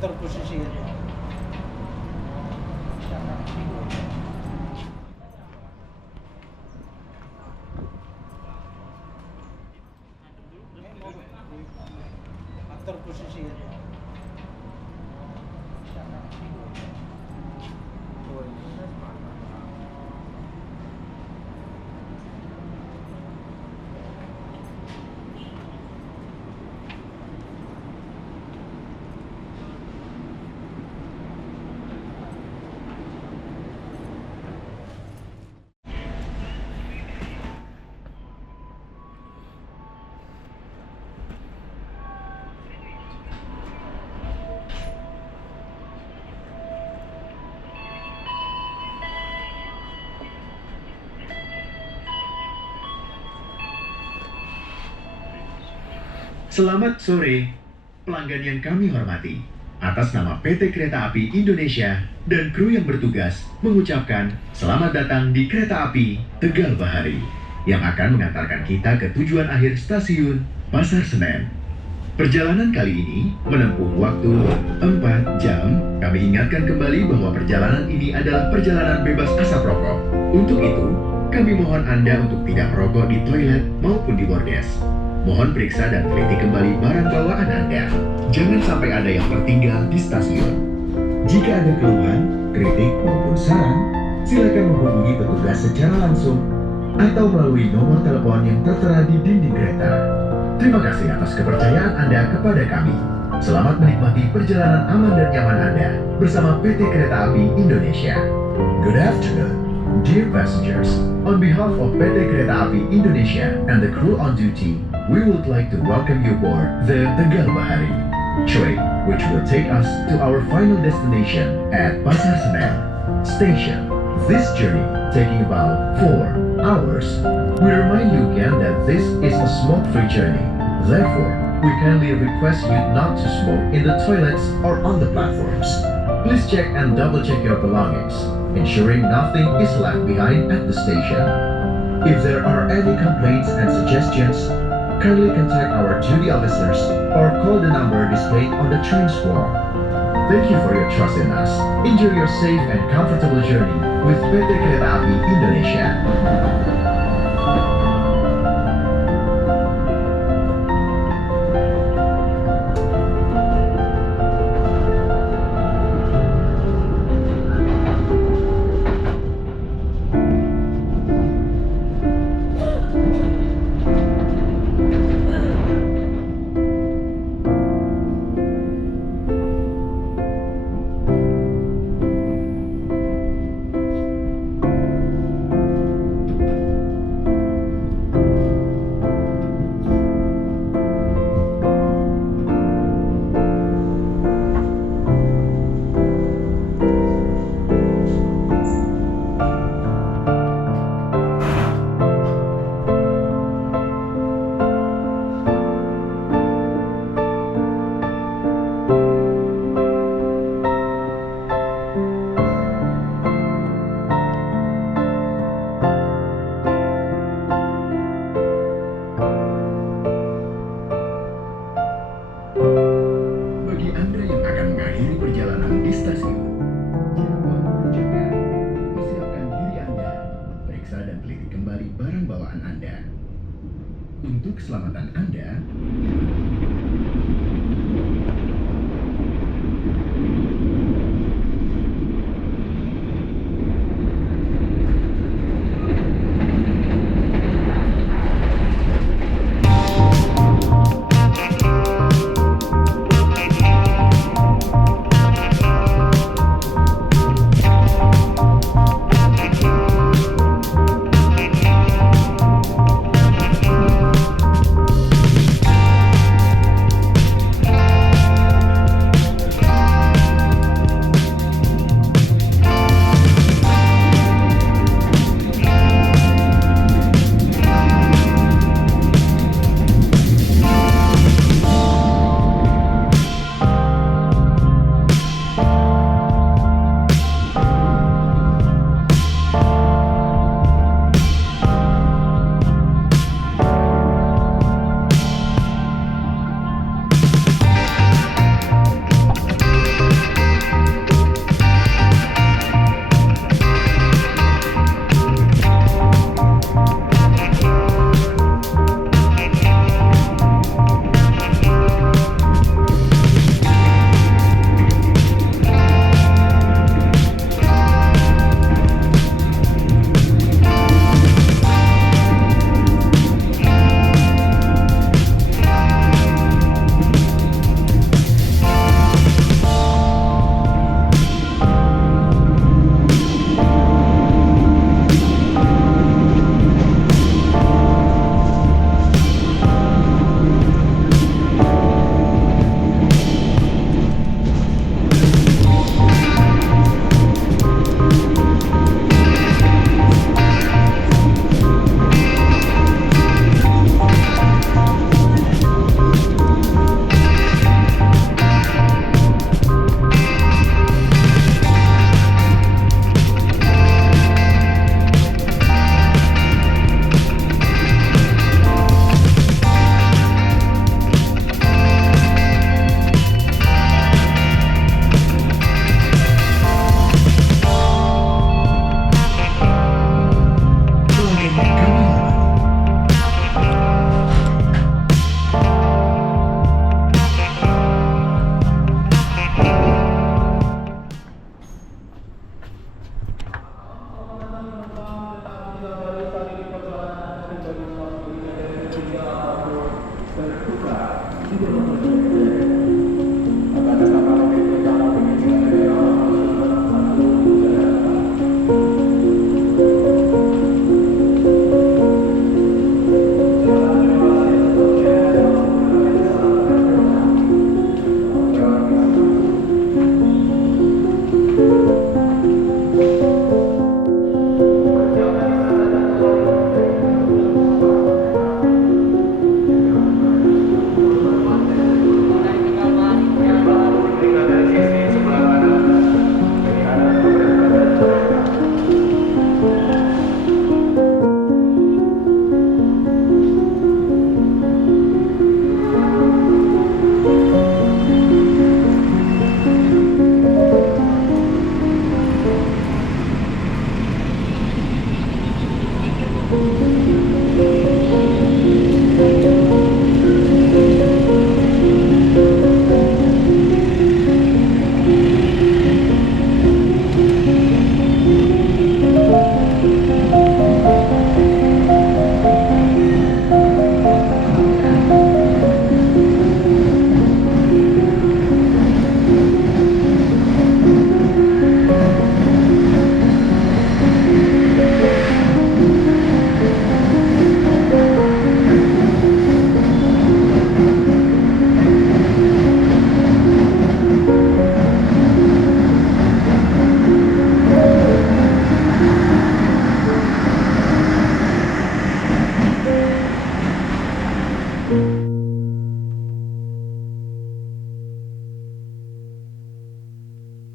terposisi. Terposisi. Selamat sore, pelanggan yang kami hormati. Atas nama PT Kereta Api Indonesia dan kru yang bertugas mengucapkan selamat datang di Kereta Api Tegal Bahari yang akan mengantarkan kita ke tujuan akhir stasiun Pasar Senen. Perjalanan kali ini menempuh waktu 4 jam. Kami ingatkan kembali bahwa perjalanan ini adalah perjalanan bebas asap rokok. Untuk itu, kami mohon Anda untuk tidak merokok di toilet maupun di bordes. Mohon periksa dan teliti kembali barang bawaan Anda. Jangan sampai ada yang tertinggal di stasiun. Jika ada keluhan, kritik maupun saran, silakan menghubungi petugas secara langsung atau melalui nomor telepon yang tertera di dinding kereta. Terima kasih atas kepercayaan Anda kepada kami. Selamat menikmati perjalanan aman dan nyaman Anda bersama PT Kereta Api Indonesia. Good afternoon. Dear passengers, on behalf of PT Kereta Api Indonesia and the crew on duty, we would like to welcome you aboard the Tegal Bahari train, which will take us to our final destination at Pasar Senen Station. This journey taking about 4 hours. We remind you again that this is a smoke-free journey. Therefore, we kindly request you not to smoke in the toilets or on the platforms. Please check and double-check your belongings, ensuring nothing is left behind at the station. If there are any complaints and suggestions, kindly contact our duty officers or call the number displayed on the train squawk. Thank you for your trust in us. Enjoy your safe and comfortable journey with PT Kereta Api Indonesia. Bagi Anda yang akan mengakhiri perjalanan di stasiun, jangan lupa berjaga, persiapkan diri Anda, periksa dan teliti kembali barang bawaan Anda. Untuk keselamatan Anda,